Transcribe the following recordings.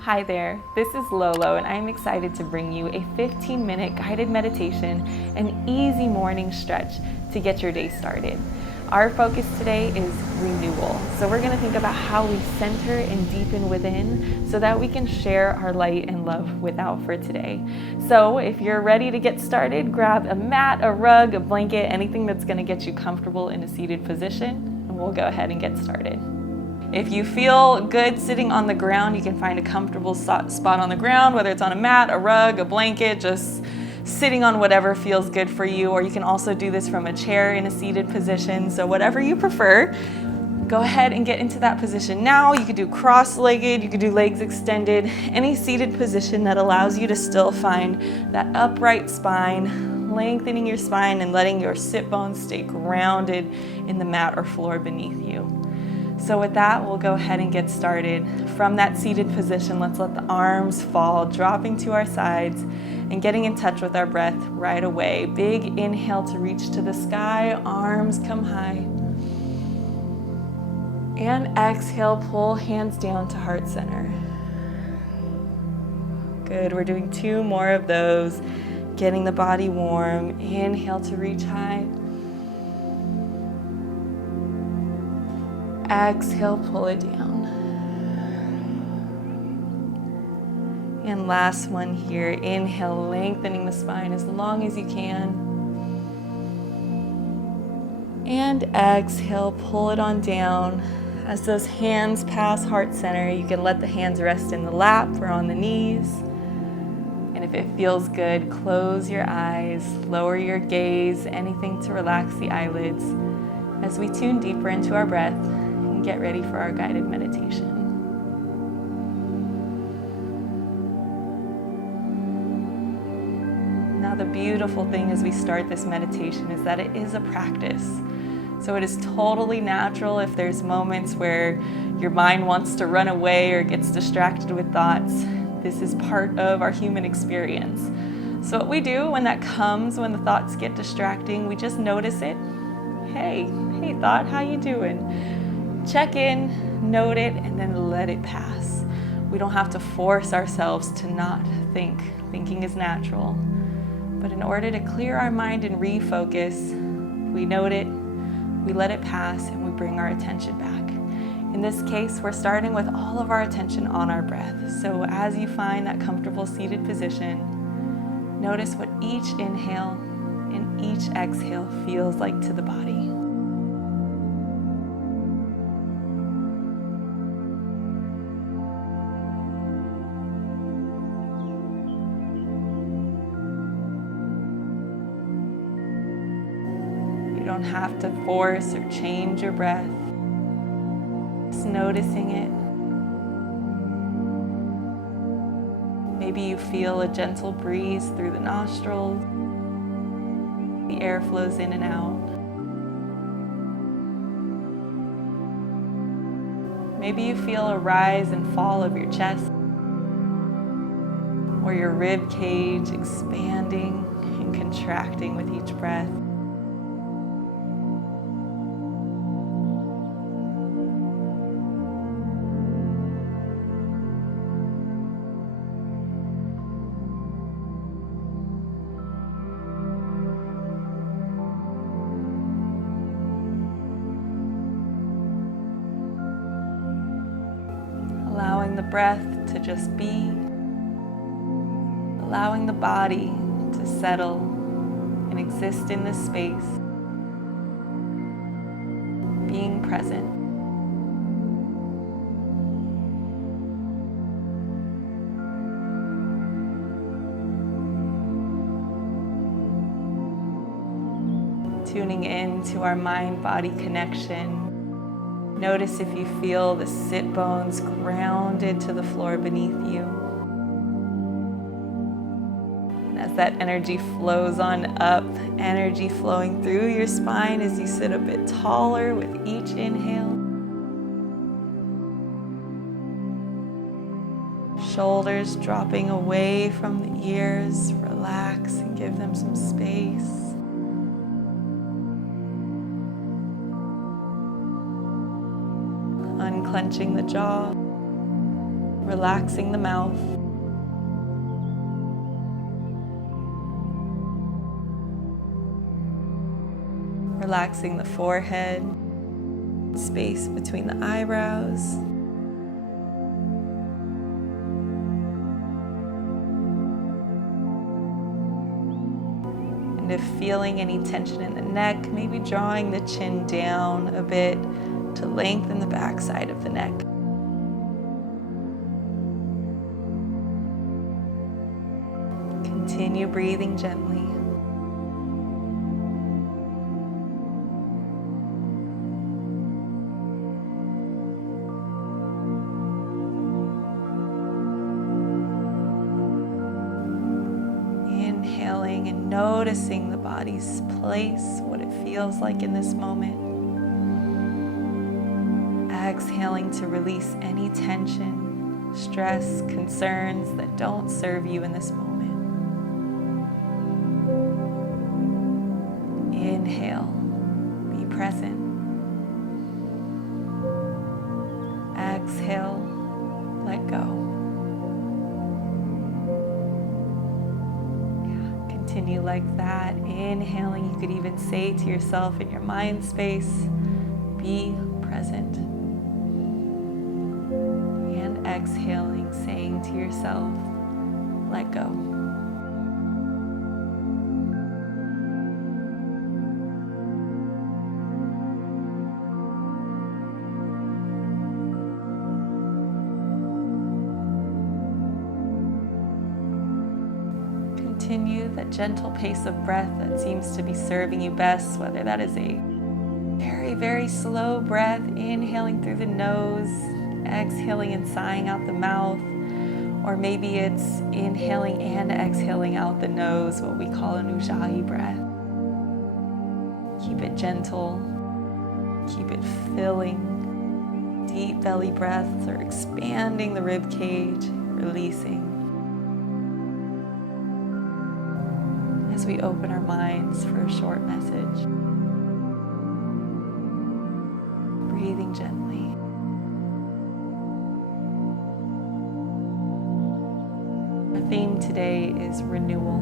Hi there, this is Lolo and I am excited to bring you a 15-minute guided meditation and easy morning stretch to get your day started. Our focus today is renewal. So we're going to think about how we center and deepen within so that we can share our light and love without for today. So if you're ready to get started, grab a mat, a rug, a blanket, anything that's going to get you comfortable in a seated position, and we'll go ahead and get started. If you feel good sitting on the ground, you can find a comfortable spot on the ground, whether it's on a mat, a rug, a blanket, just sitting on whatever feels good for you. Or you can also do this from a chair in a seated position. So whatever you prefer, go ahead and get into that position now. You could do cross-legged, you could do legs extended, any seated position that allows you to still find that upright spine, lengthening your spine and letting your sit bones stay grounded in the mat or floor beneath you. So with that, we'll go ahead and get started. From that seated position, let's let the arms fall, dropping to our sides and getting in touch with our breath right away. Big inhale to reach to the sky, arms come high. And exhale, pull hands down to heart center. Good, we're doing 2 more of those, getting the body warm. Inhale to reach high. Exhale, pull it down. And last one here. Inhale, lengthening the spine as long as you can. And exhale, pull it on down. As those hands pass heart center, you can let the hands rest in the lap or on the knees. And if it feels good, close your eyes, lower your gaze, anything to relax the eyelids as we tune deeper into our breath and get ready for our guided meditation. Now, the beautiful thing as we start this meditation is that it is a practice. So it is totally natural if there's moments where your mind wants to run away or gets distracted with thoughts. This is part of our human experience. So what we do when that comes, when the thoughts get distracting, we just notice it. Hey thought, how you doing? Check in, note it, and then let it pass. We don't have to force ourselves to not think. Thinking is natural. But in order to clear our mind and refocus, we note it, we let it pass, and we bring our attention back. In this case, we're starting with all of our attention on our breath. So as you find that comfortable seated position, notice what each inhale and each exhale feels like to the body. You don't have to force or change your breath. Just noticing it. Maybe you feel a gentle breeze through the nostrils. The air flows in and out. Maybe you feel a rise and fall of your chest or your rib cage expanding and contracting with each breath. Allowing the breath to just be, allowing the body to settle and exist in this space, being present. Tuning in to our mind-body connection. Notice if you feel the sit bones grounded to the floor beneath you. And as that energy flows on up, energy flowing through your spine as you sit a bit taller with each inhale. Shoulders dropping away from the ears. Relax and give them some space. Unclenching the jaw. relaxing the mouth. Relaxing the forehead, space between the eyebrows. And if feeling any tension in the neck, maybe drawing the chin down a bit to lengthen the back side of the neck. Continue breathing gently. Inhaling and noticing the body's place, what it feels like in this moment. Exhaling to release any tension, stress, concerns that don't serve you in this moment. Inhale, be present. Exhale, let go. Continue like that. Inhaling, you could even say to yourself in your mind space, be present. And exhaling, saying to yourself, let go. Continue that gentle pace of breath that seems to be serving you best, whether that is a very, very slow breath, inhaling through the nose, exhaling and sighing out the mouth, or maybe it's inhaling and exhaling out the nose, what we call an ujjayi breath. Keep it gentle, keep it filling. Deep belly breaths are expanding the rib cage, releasing. As we open our minds for a short message, breathing gently. Our theme today is renewal.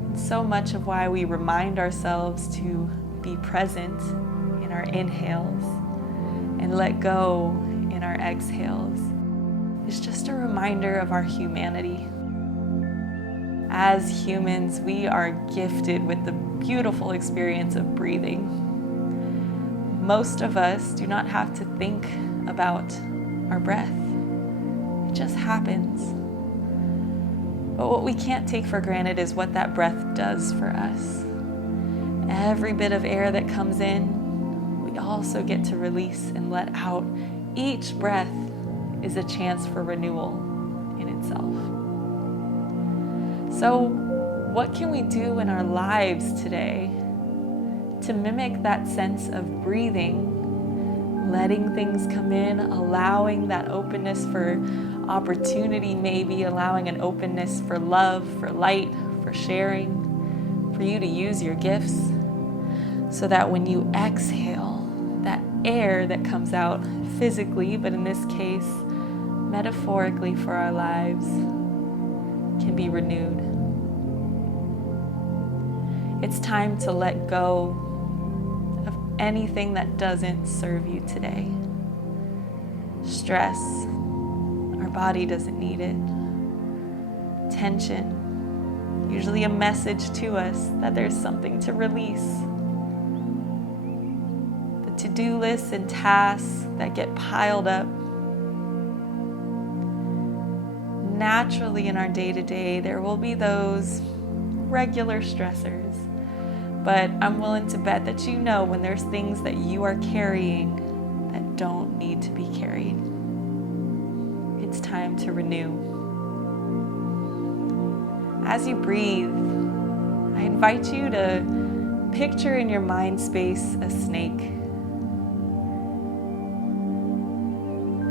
And so much of why we remind ourselves to be present in our inhales and let go in our exhales is just a reminder of our humanity. As humans, we are gifted with the beautiful experience of breathing. Most of us do not have to think about our breath. It just happens. But what we can't take for granted is what that breath does for us. Every bit of air that comes in, we also get to release and let out. Each breath is a chance for renewal in itself. So, what can we do in our lives today to mimic that sense of breathing, letting things come in, allowing that openness for opportunity, maybe allowing an openness for love, for light, for sharing, for you to use your gifts, so that when you exhale, that air that comes out physically, but in this case, metaphorically for our lives, can be renewed. It's time to let go of anything that doesn't serve you today. Stress, our body doesn't need it. Tension, usually a message to us that there's something to release. The to-do lists and tasks that get piled up. Naturally in our day-to-day, there will be those regular stressors. But I'm willing to bet that you know when there's things that you are carrying that don't need to be carried. It's time to renew. As you breathe, I invite you to picture in your mind space a snake.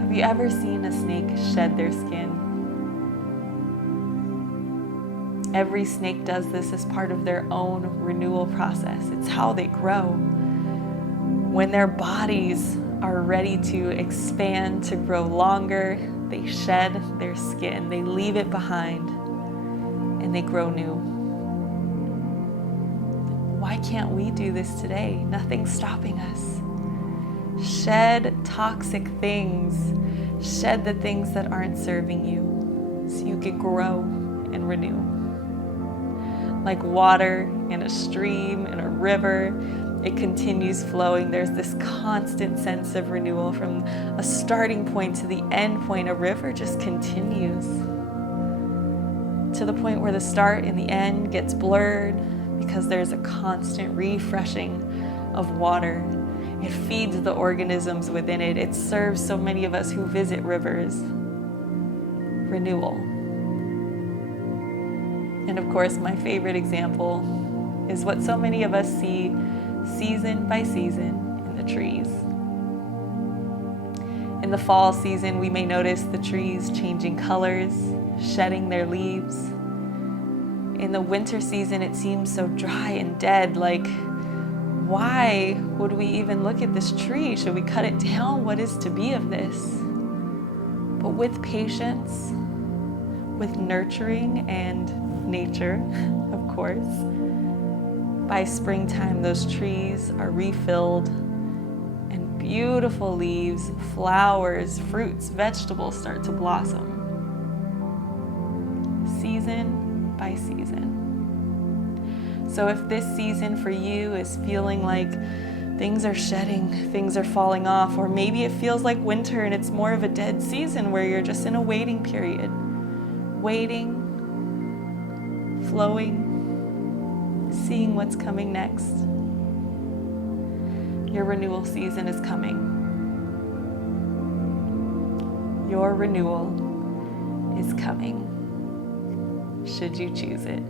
Have you ever seen a snake shed their skin? Every snake does this as part of their own renewal process. It's how they grow. When their bodies are ready to expand, to grow longer. They shed their skin, they leave it behind, and they grow new. Why can't we do this today? Nothing's stopping us. Shed toxic things. Shed the things that aren't serving you so you can grow and renew. Like water in a stream, in a river, it continues flowing. There's this constant sense of renewal from a starting point to the end point. A river just continues to the point where the start and the end gets blurred because there's a constant refreshing of water. It feeds the organisms within it. It serves so many of us who visit rivers. Renewal. And of course, my favorite example is what so many of us see season by season in the trees. In the fall season, we may notice the trees changing colors, shedding their leaves. In the winter season, it seems so dry and dead, like, why would we even look at this tree? Should we cut it down? What is to be of this? But with patience, with nurturing and nature, of course, by springtime, those trees are refilled and beautiful leaves, flowers, fruits, vegetables start to blossom. Season by season. So if this season for you is feeling like things are shedding, things are falling off, or maybe it feels like winter and it's more of a dead season where you're just in a waiting period, waiting, flowing, seeing what's coming next. Your renewal season is coming. Your renewal is coming, should you choose it.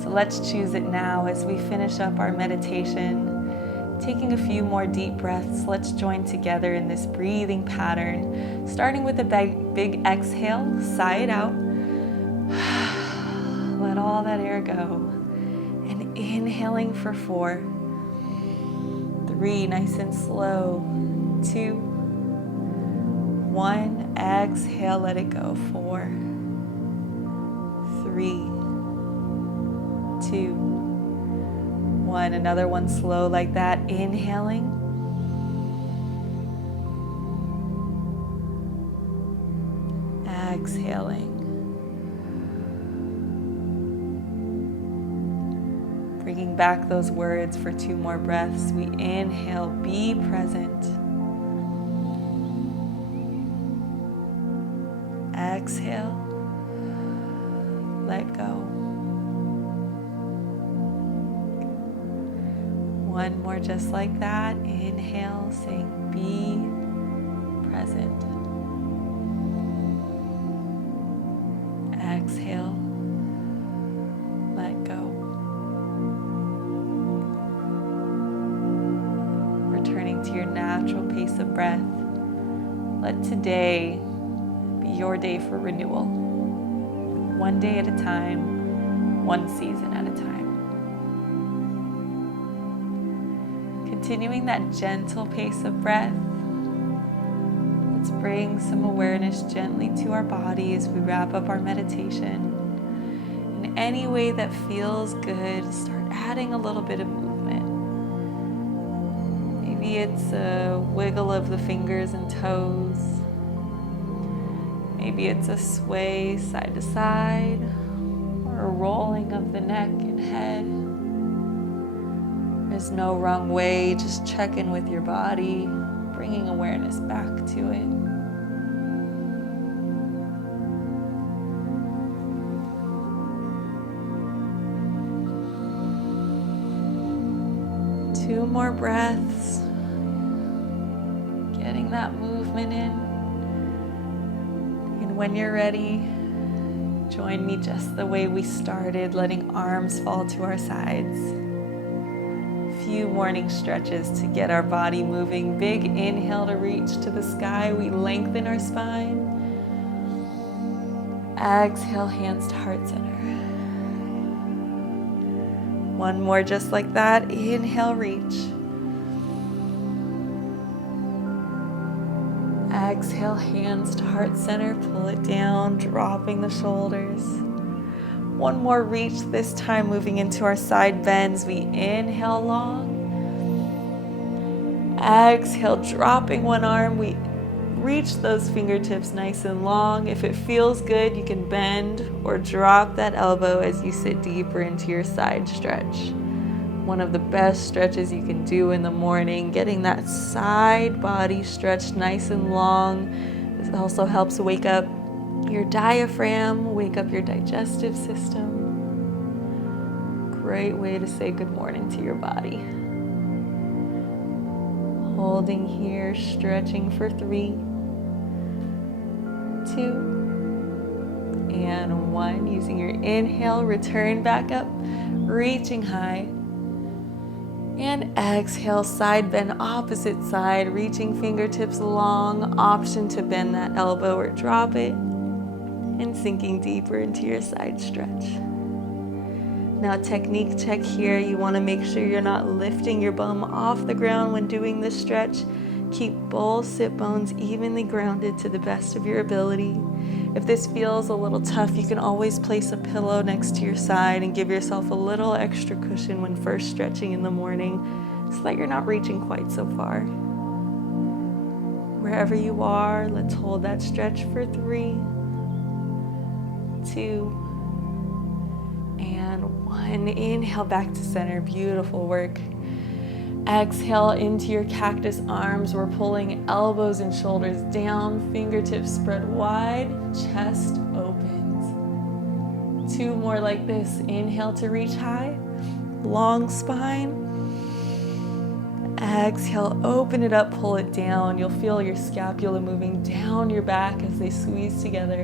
So let's choose it now as we finish up our meditation. Taking a few more deep breaths, let's join together in this breathing pattern, starting with a big exhale, sigh it out. Let all that air go. And inhaling for 4, 3, nice and slow, 2, 1, exhale, let it go, 4, 3, 2, 1. Another one slow like that. Inhaling. Exhaling. Bringing back those words for 2 more breaths. We inhale, be present. Exhale, let go. 1 more just like that. Inhale, saying be present. Exhale, let go. Returning to your natural pace of breath. Let today be your day for renewal. 1 day at a time, 1 season at a time. Continuing that gentle pace of breath, let's bring some awareness gently to our body as we wrap up our meditation. In any way that feels good, start adding a little bit of movement. Maybe it's a wiggle of the fingers and toes. Maybe it's a sway side to side, or a rolling of the neck and head. There's no wrong way, just check in with your body, bringing awareness back to it. Two more breaths, getting that movement in. And when you're ready, join me just the way we started, letting arms fall to our sides. Few morning stretches to get our body moving. Big inhale to reach to the sky. We lengthen our spine. Exhale, hands to heart center. 1 more just like that. Inhale, reach. Exhale, hands to heart center, pull it down, dropping the shoulders. One more reach, this time moving into our side bends. We inhale long. Exhale, dropping one arm. We reach those fingertips nice and long. If it feels good, you can bend or drop that elbow as you sit deeper into your side stretch. One of the best stretches you can do in the morning, getting that side body stretched nice and long. This also helps wake up your diaphragm, wake up your digestive system. Great way to say good morning to your body. Holding here, stretching for 3, 2, and 1. Using your inhale, return back up, reaching high. And exhale, side bend, opposite side, reaching fingertips long, option to bend that elbow or drop it, and sinking deeper into your side stretch. Now technique check here, you want to make sure you're not lifting your bum off the ground when doing this stretch. Keep both sit bones evenly grounded to the best of your ability. If this feels a little tough, you can always place a pillow next to your side and give yourself a little extra cushion when first stretching in the morning so that you're not reaching quite so far. Wherever you are, let's hold that stretch for 3, 2, and 1. Inhale back to center, beautiful work. Exhale into your cactus arms. We're pulling elbows and shoulders down, fingertips spread wide, chest opens. 2 more like this. Inhale to reach high, long spine. Exhale, open it up, pull it down. You'll feel your scapula moving down your back as they squeeze together.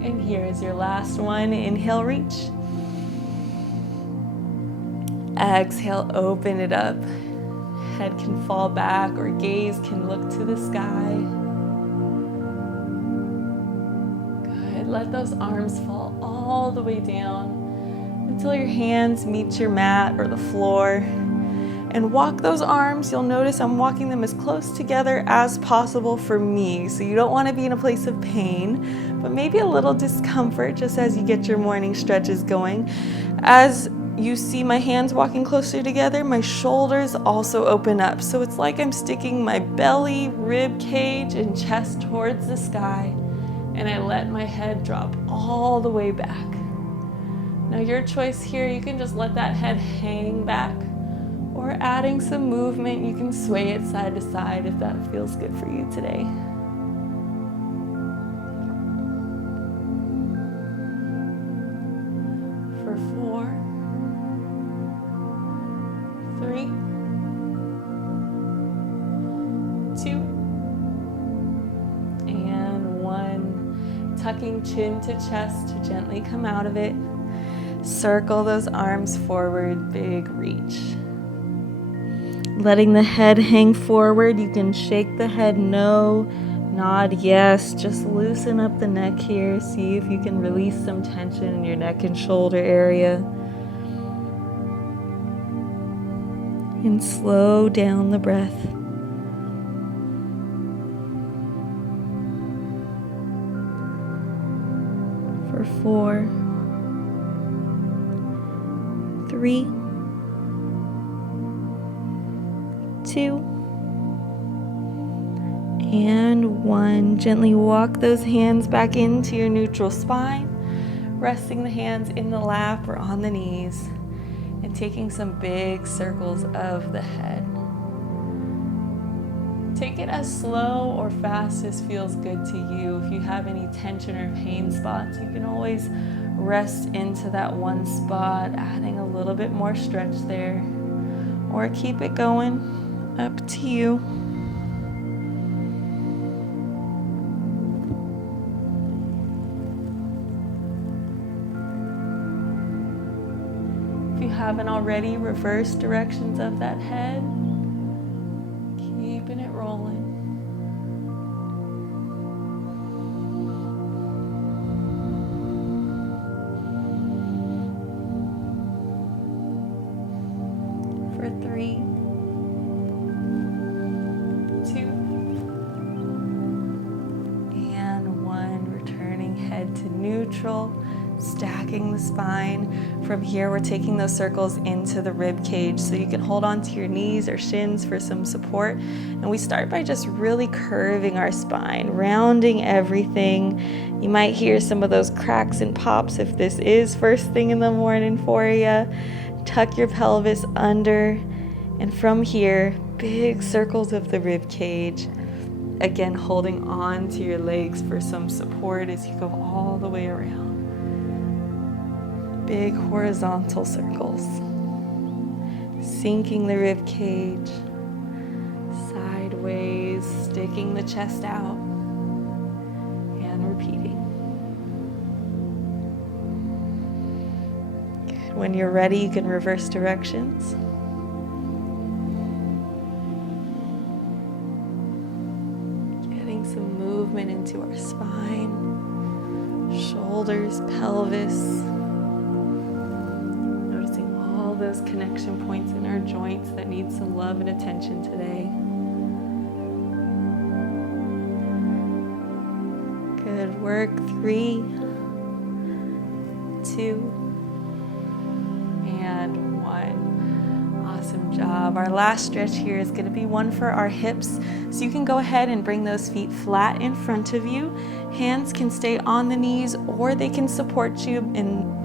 And here is your last one. Inhale, reach. Exhale, open it up. Head can fall back or gaze can look to the sky. Good. Let those arms fall all the way down until your hands meet your mat or the floor. And walk those arms. You'll notice I'm walking them as close together as possible for me. So you don't want to be in a place of pain, but maybe a little discomfort just as you get your morning stretches going. As you see my hands walking closer together, my shoulders also open up. So it's like I'm sticking my belly, rib cage, and chest towards the sky, and I let my head drop all the way back. Now your choice here, you can just let that head hang back, or adding some movement, you can sway it side to side if that feels good for you today. For 4, 3, 2, and 1. Tucking chin to chest to gently come out of it. Circle those arms forward, big reach. Letting the head hang forward, you can shake the head no, nod yes. Just loosen up the neck here. See if you can release some tension in your neck and shoulder area. And slow down the breath. For 4, 3, 2, and 1. Gently walk those hands back into your neutral spine, resting the hands in the lap or on the knees, and taking some big circles of the head. Take it as slow or fast as feels good to you. If you have any tension or pain spots, you can always rest into that one spot, adding a little bit more stretch there, or keep it going. Up to you. If you haven't already, reverse directions of that head, keeping it rolling. For 3, neutral, stacking the spine. From here, we're taking those circles into the rib cage, so you can hold on to your knees or shins for some support. And we start by just really curving our spine, rounding everything. You might hear some of those cracks and pops if this is first thing in the morning for you. Tuck your pelvis under, and from here, big circles of the rib cage. Again, holding on to your legs for some support as you go all the way around. Big horizontal circles. Sinking the rib cage, sideways, sticking the chest out, and repeating. Good. When you're ready, you can reverse directions. Some movement into our spine, shoulders, pelvis. Noticing all those connection points in our joints that need some love and attention today. Good work. 3, 2, and 1. Awesome job. Our last stretch here is going to be one for our hips. So you can go ahead and bring those feet flat in front of you. Hands can stay on the knees or they can support you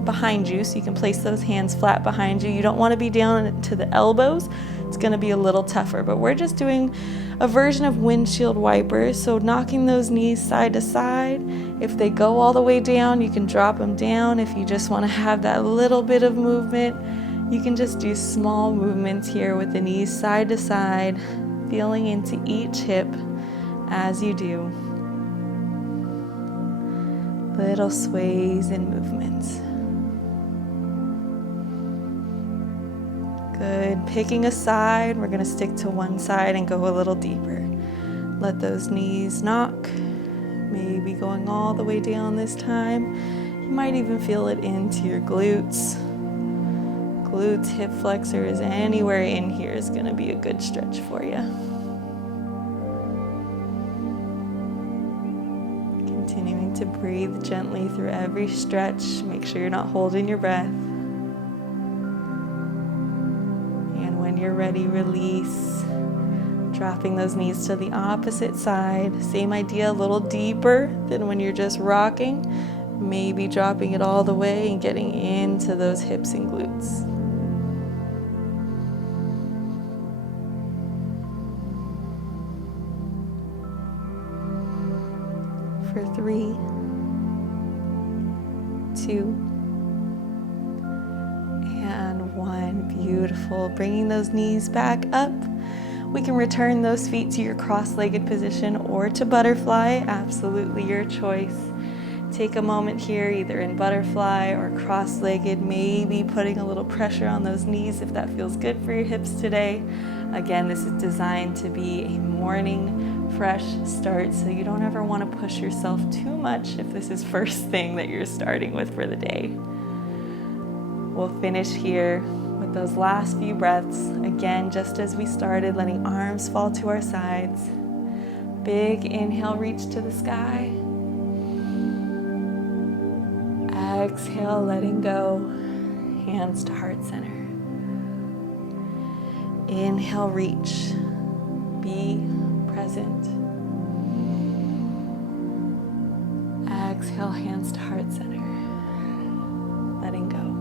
behind you. So you can place those hands flat behind you. You don't want to be down to the elbows. It's going to be a little tougher, but we're just doing a version of windshield wipers. So knocking those knees side to side. If they go all the way down, you can drop them down. If you just want to have that little bit of movement, you can just do small movements here with the knees side to side, feeling into each hip as you do. Little sways and movements. Good. Picking a side, we're going to stick to one side and go a little deeper. Let those knees knock, maybe going all the way down this time. You might even feel it into your glutes. Glutes, hip flexors, anywhere in here is going to be a good stretch for you. Continuing to breathe gently through every stretch. Make sure you're not holding your breath. And when you're ready, release. Dropping those knees to the opposite side. Same idea, a little deeper than when you're just rocking. Maybe dropping it all the way and getting into those hips and glutes. For 3, 2, and 1. Beautiful. Bringing those knees back up. We can return those feet to your cross-legged position or to butterfly. Absolutely your choice. Take a moment here, either in butterfly or cross-legged, maybe putting a little pressure on those knees if that feels good for your hips today. Again, this is designed to be a morning fresh start, so you don't ever want to push yourself too much if this is first thing that you're starting with for the day. We'll finish here with those last few breaths. Again, just as we started, letting arms fall to our sides. Big inhale, reach to the sky. Exhale, letting go. Hands to heart center. Inhale, reach. Be present. Exhale, hands to heart center. Letting go.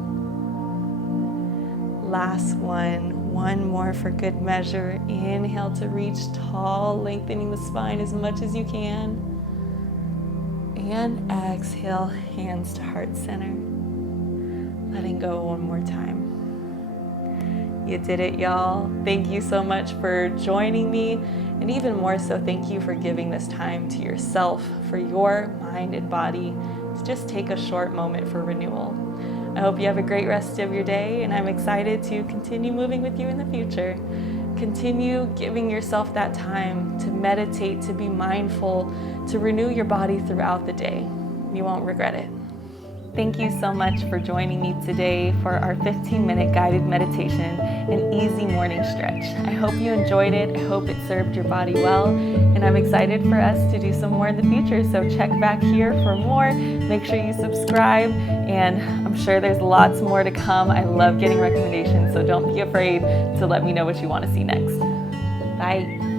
Last one more for good measure. Inhale to reach tall, lengthening the spine as much as you can. And exhale, hands to heart center. Letting go one more time. You did it, y'all. Thank you so much for joining me. And even more so, thank you for giving this time to yourself, for your mind and body, to just take a short moment for renewal. I hope you have a great rest of your day, and I'm excited to continue moving with you in the future. Continue giving yourself that time to meditate, to be mindful, to renew your body throughout the day. You won't regret it. Thank you so much for joining me today for our 15-minute guided meditation and easy morning stretch. I hope you enjoyed it. I hope it served your body well, and I'm excited for us to do some more in the future. So check back here for more. Make sure you subscribe, and I'm sure there's lots more to come. I love getting recommendations, so don't be afraid to let me know what you want to see next. Bye.